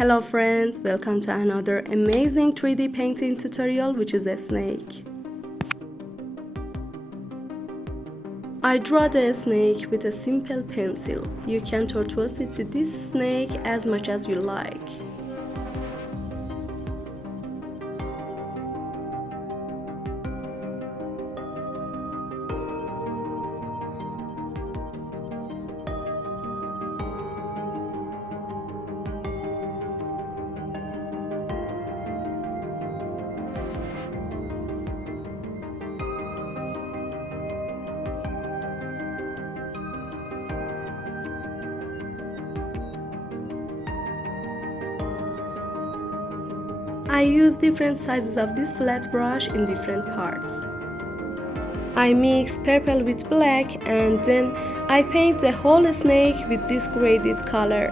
Hello friends, welcome to another amazing 3D painting tutorial, which is a snake. I draw the snake with a simple pencil. You can tortuosity this snake as much as you like. I use different sizes of this flat brush in different parts. I mix purple with black and then I paint the whole snake with this graded color.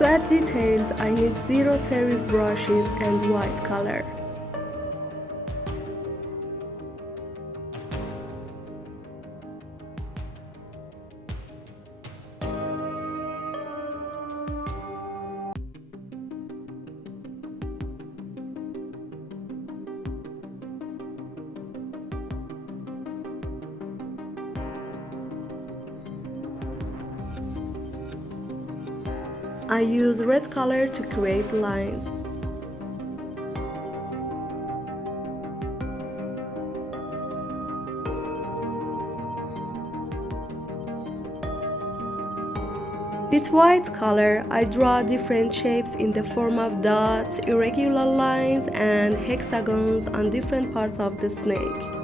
To add details, I need 0 series brushes and white color. I use red color to create lines. With white color, I draw different shapes in the form of dots, irregular lines, and hexagons on different parts of the snake.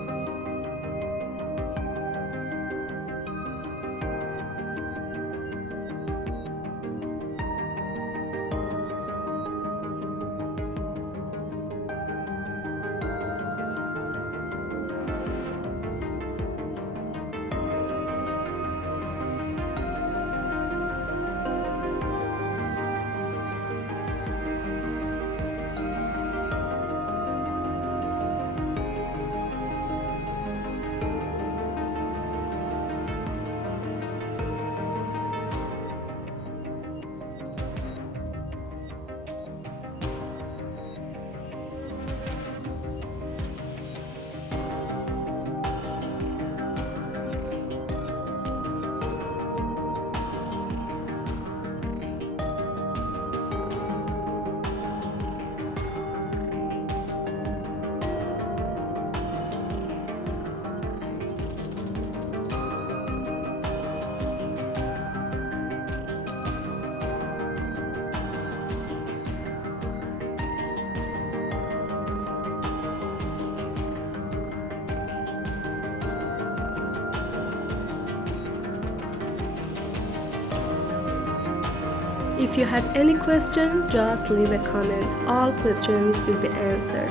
If you had any question, just leave a comment. All questions will be answered.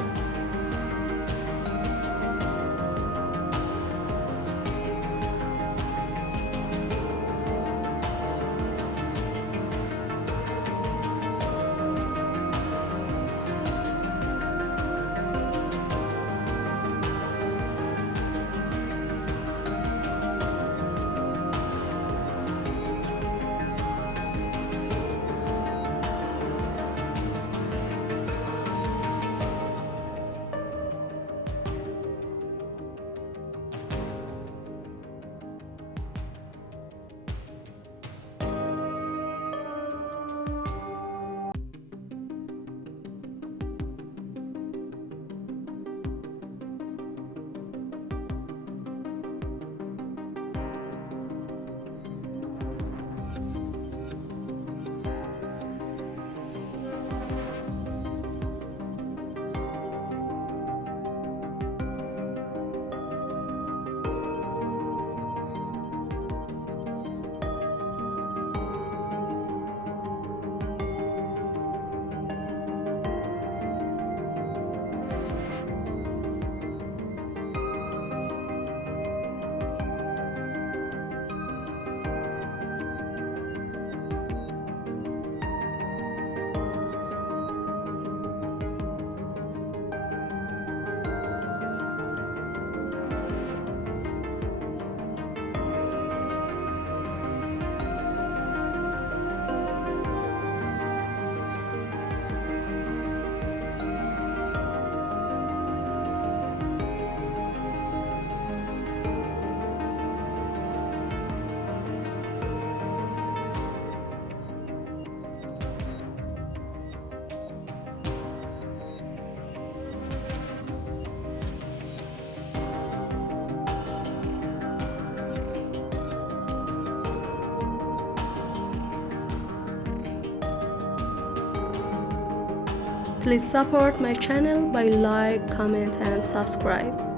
Please support my channel by like, comment and subscribe.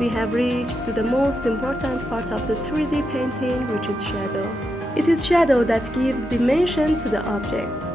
We have reached to the most important part of the 3D painting, which is shadow. It is shadow that gives dimension to the objects.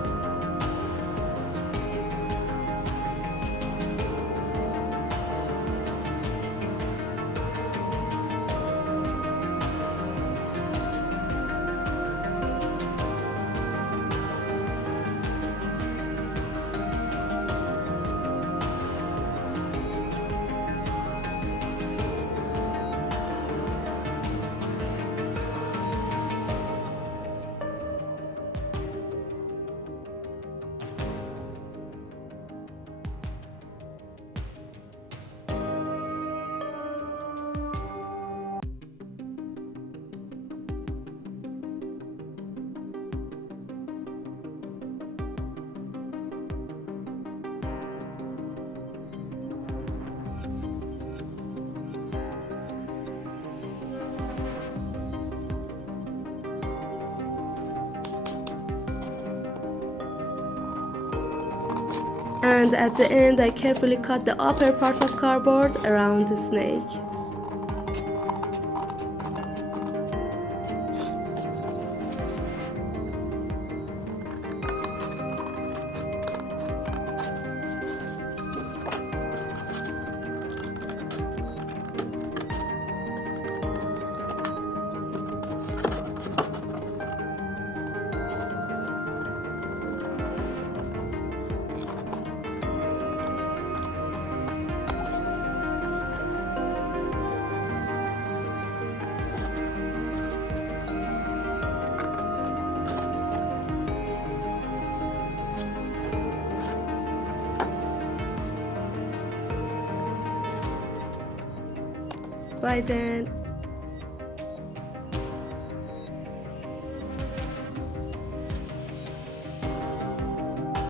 And at the end I carefully cut the upper part of cardboard around the snake. Bye bye then.